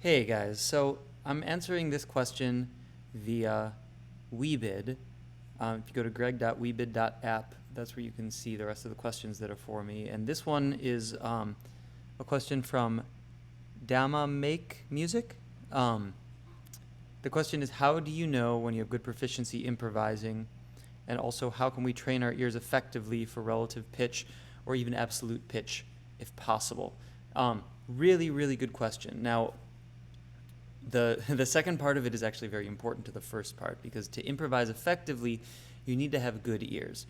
Hey guys, so I'm answering this question via Weebid. If you go to greg.weebid.app, that's where you can see the rest of the questions that are for me. And this one is a question from Dama Make Music. The question is, how do you know when you have good proficiency improvising? And also, how can we train our ears effectively for relative pitch or even absolute pitch if possible? Really, really good question. Now, the second part of it is actually very important to the first part, because to improvise effectively, you need to have good ears.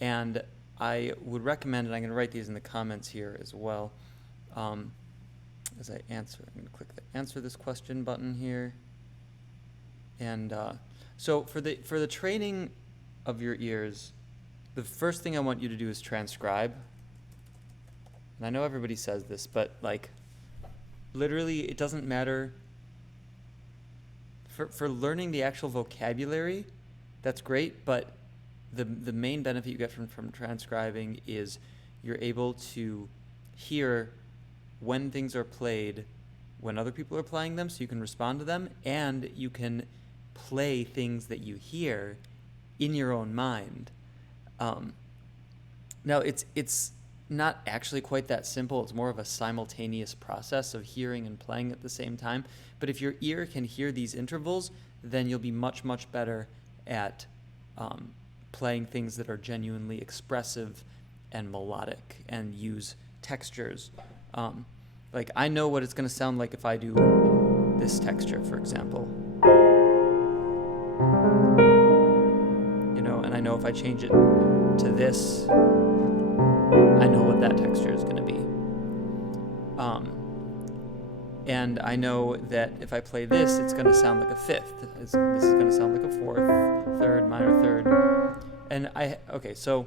And I would recommend, and I'm going to write these in the comments here as well, as I answer. I'm going to click the answer this question button here. And so for the training of your ears, the first thing I want you to do is transcribe. And I know everybody says this, but like literally it doesn't matter. For learning the actual vocabulary, that's great, but the main benefit you get from transcribing is you're able to hear when things are played when other people are playing them, so you can respond to them, and you can play things that you hear in your own mind. Now, it's not actually quite that simple. It's more of a simultaneous process of hearing and playing at the same time. But if your ear can hear these intervals, then you'll be much, much better at playing things that are genuinely expressive and melodic and use textures. Like, I know what it's going to sound like if I do this texture, for example. You know, and I know if I change it to this, I know what that texture is going to be. And I know that if I play this, it's going to sound like a fifth. This is going to sound like a fourth, third, minor third. And so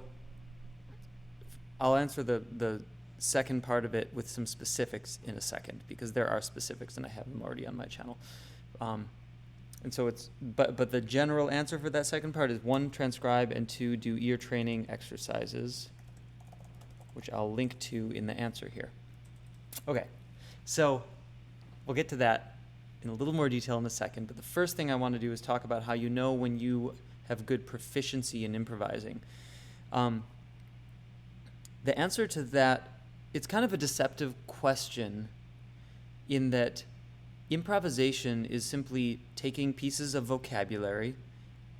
I'll answer the second part of it with some specifics in a second, because there are specifics and I have them already on my channel. And so but the general answer for that second part is 1, transcribe, and 2, do ear training exercises, which I'll link to in the answer here. Okay, so we'll get to that in a little more detail in a second, but the first thing I want to do is talk about how you know when you have good proficiency in improvising. The answer to that, it's kind of a deceptive question in that improvisation is simply taking pieces of vocabulary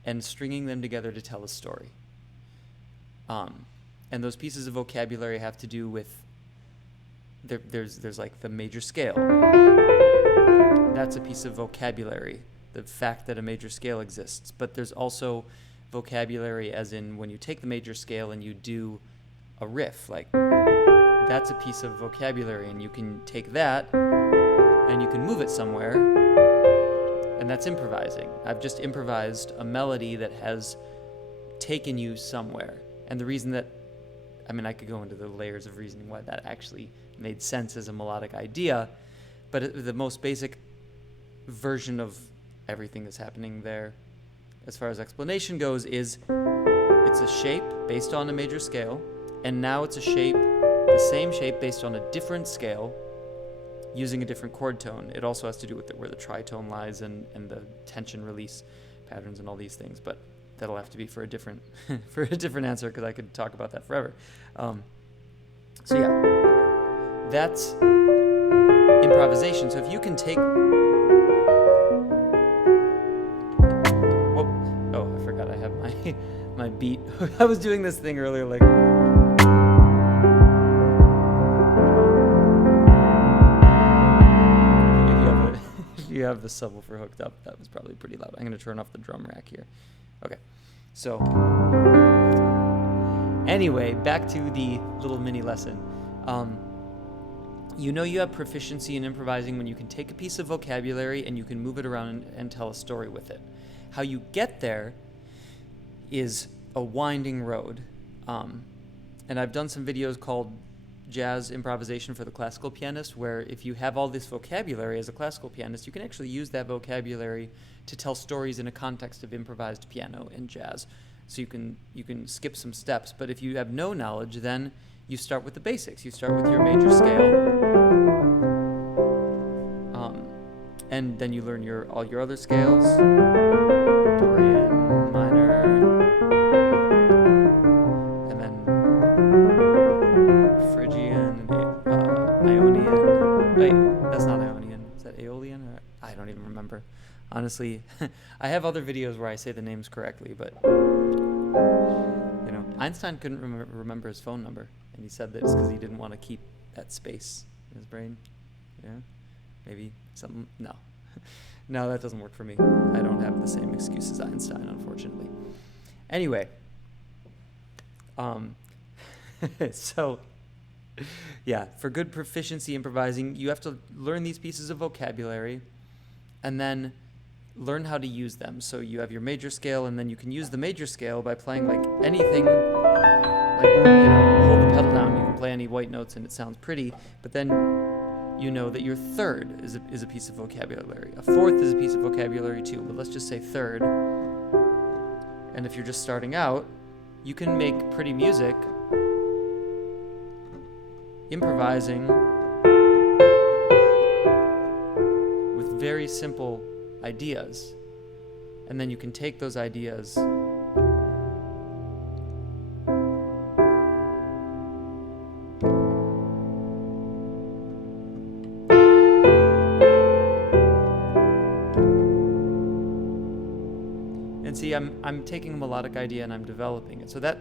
and stringing them together to tell a story. And those pieces of vocabulary have to do with, there's like the major scale. That's a piece of vocabulary, the fact that a major scale exists. But there's also vocabulary as in when you take the major scale and you do a riff, like that's a piece of vocabulary, and you can take that and you can move it somewhere, and that's improvising. I've just improvised a melody that has taken you somewhere. And the reason that, I could go into the layers of reasoning why that actually made sense as a melodic idea, but the most basic version of everything that's happening there, as far as explanation goes, is it's a shape based on a major scale, and now it's a shape, the same shape based on a different scale, using a different chord tone. It also has to do with where the tritone lies and the tension release patterns and all these things, but that'll have to be for a different answer, because I could talk about that forever. So yeah, that's improvisation. So if you can take, I forgot I have my beat. I was doing this thing earlier, like. You have the subwoofer hooked up, that was probably pretty loud. I'm going to turn off the drum rack here. Okay, so anyway, back to the little mini lesson. You know you have proficiency in improvising when you can take a piece of vocabulary and you can move it around and tell a story with it. How you get there is a winding road. And I've done some videos called Jazz Improvisation for the Classical Pianist, where if you have all this vocabulary as a classical pianist, you can actually use that vocabulary to tell stories in a context of improvised piano and jazz. So you can skip some steps, but if you have no knowledge, then you start with the basics. You start with your major scale, And then you learn all your other scales: Dorian, minor, and then Phrygian, Ionian. Wait, that's not Ionian. Is that Aeolian? Or I don't even remember. Honestly, I have other videos where I say the names correctly, but Einstein couldn't remember his phone number, and he said that it's because he didn't want to keep that space in his brain. Yeah, maybe something. No, no, that doesn't work for me. I don't have the same excuse as Einstein, unfortunately. Anyway, so yeah, for good proficiency improvising, you have to learn these pieces of vocabulary, and then learn how to use them. So you have your major scale, and then you can use the major scale by playing like anything, like, hold the pedal down, you can play any white notes and it sounds pretty, but then you know that your third is a piece of vocabulary. A fourth is a piece of vocabulary too, but let's just say third. And if you're just starting out, you can make pretty music improvising with very simple ideas, and then you can take those ideas and see, I'm taking a melodic idea and I'm developing it. So that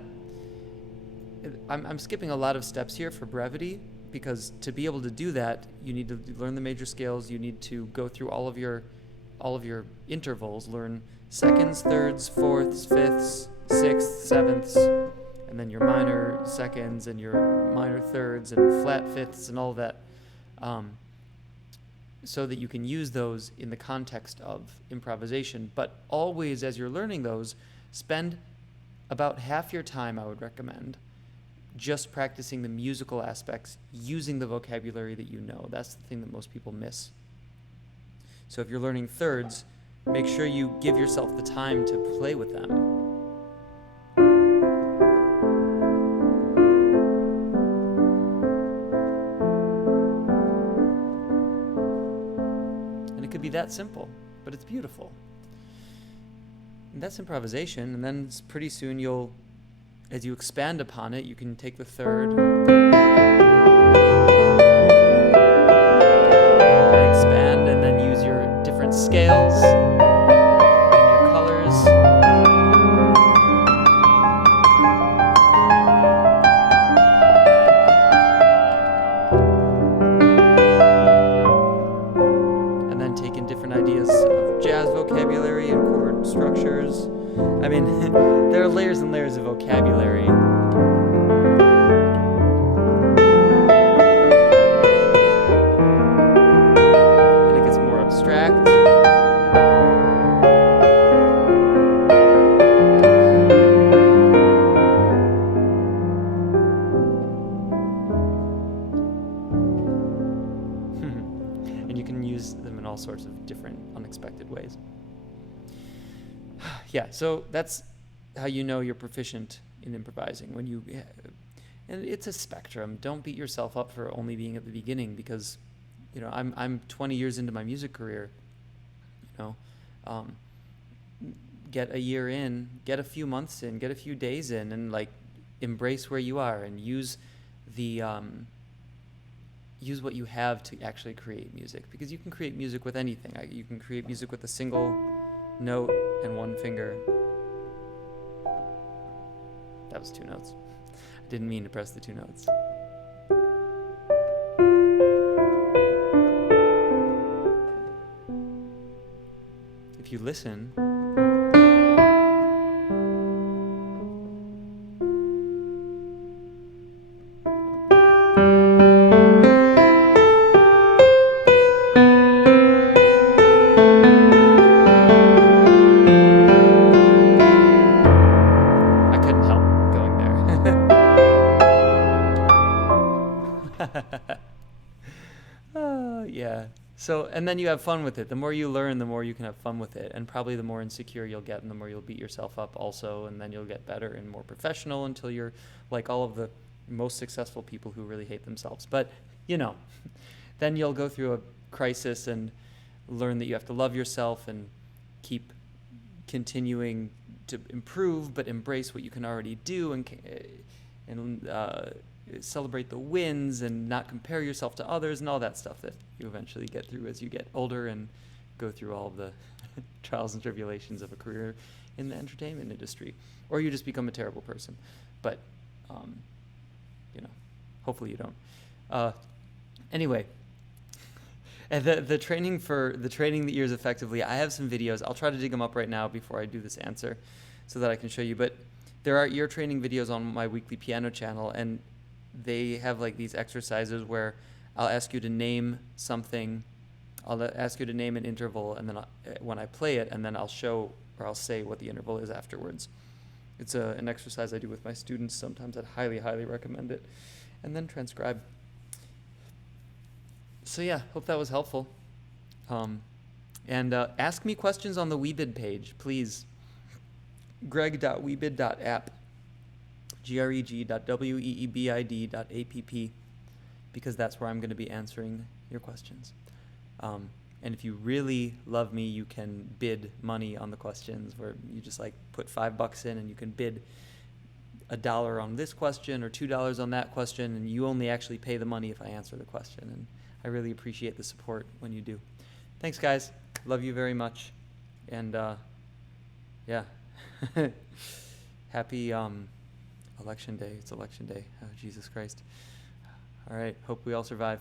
I'm skipping a lot of steps here for brevity, because to be able to do that, you need to learn the major scales. You need to go through all of your intervals, learn seconds, thirds, fourths, fifths, sixths, sevenths, and then your minor seconds and your minor thirds and flat fifths and all of that, so that you can use those in the context of improvisation. But always, as you're learning those, spend about half your time, I would recommend, just practicing the musical aspects, using the vocabulary that you know. That's the thing that most people miss. So if you're learning thirds, make sure you give yourself the time to play with them. And it could be that simple, but it's beautiful. And that's improvisation, and then pretty soon you'll, as you expand upon it, you can take the third and expand, and then use your different scales and your colors. And then take in different ideas of jazz vocabulary and chord structures. I mean, there are layers and layers of vocabulary. And it gets more abstract. And you can use them in all sorts of different, unexpected ways. Yeah, so that's how you know you're proficient in improvising. And it's a spectrum. Don't beat yourself up for only being at the beginning, because, I'm 20 years into my music career. Get a year in, get a few months in, get a few days in, and embrace where you are and use what you have to actually create music, because you can create music with anything. You can create music with a single note and one finger. That was 2 notes. I didn't mean to press the 2 notes. If you listen, yeah. So, and then you have fun with it. The more you learn, the more you can have fun with it. And probably the more insecure you'll get, and the more you'll beat yourself up also. And then you'll get better and more professional until you're like all of the most successful people who really hate themselves. But, then you'll go through a crisis and learn that you have to love yourself and keep continuing to improve, but embrace what you can already do, and celebrate the wins and not compare yourself to others and all that stuff that you eventually get through as you get older and go through all of the trials and tribulations of a career in the entertainment industry, or you just become a terrible person. But hopefully you don't. Anyway, and the training that years effectively, I have some videos. I'll try to dig them up right now before I do this answer so that I can show you. But there are ear training videos on my weekly piano channel, and they have like these exercises where I'll ask you to name something. I'll ask you to name an interval, and then when I play it, and then I'll say what the interval is afterwards. It's an exercise I do with my students. Sometimes I'd highly, highly recommend it. And then transcribe. So yeah, hope that was helpful. And ask me questions on the Weebid page, please. greg.weebid.app, greg.weebid.app, because that's where I'm going to be answering your questions. And if you really love me, you can bid money on the questions, where you just like put $5 in and you can bid $1 on this question or $2 on that question, and you only actually pay the money if I answer the question. And I really appreciate the support when you do. Thanks, guys. Love you very much. And yeah, happy election day. It's election day. Oh, Jesus Christ. All right. Hope we all survive.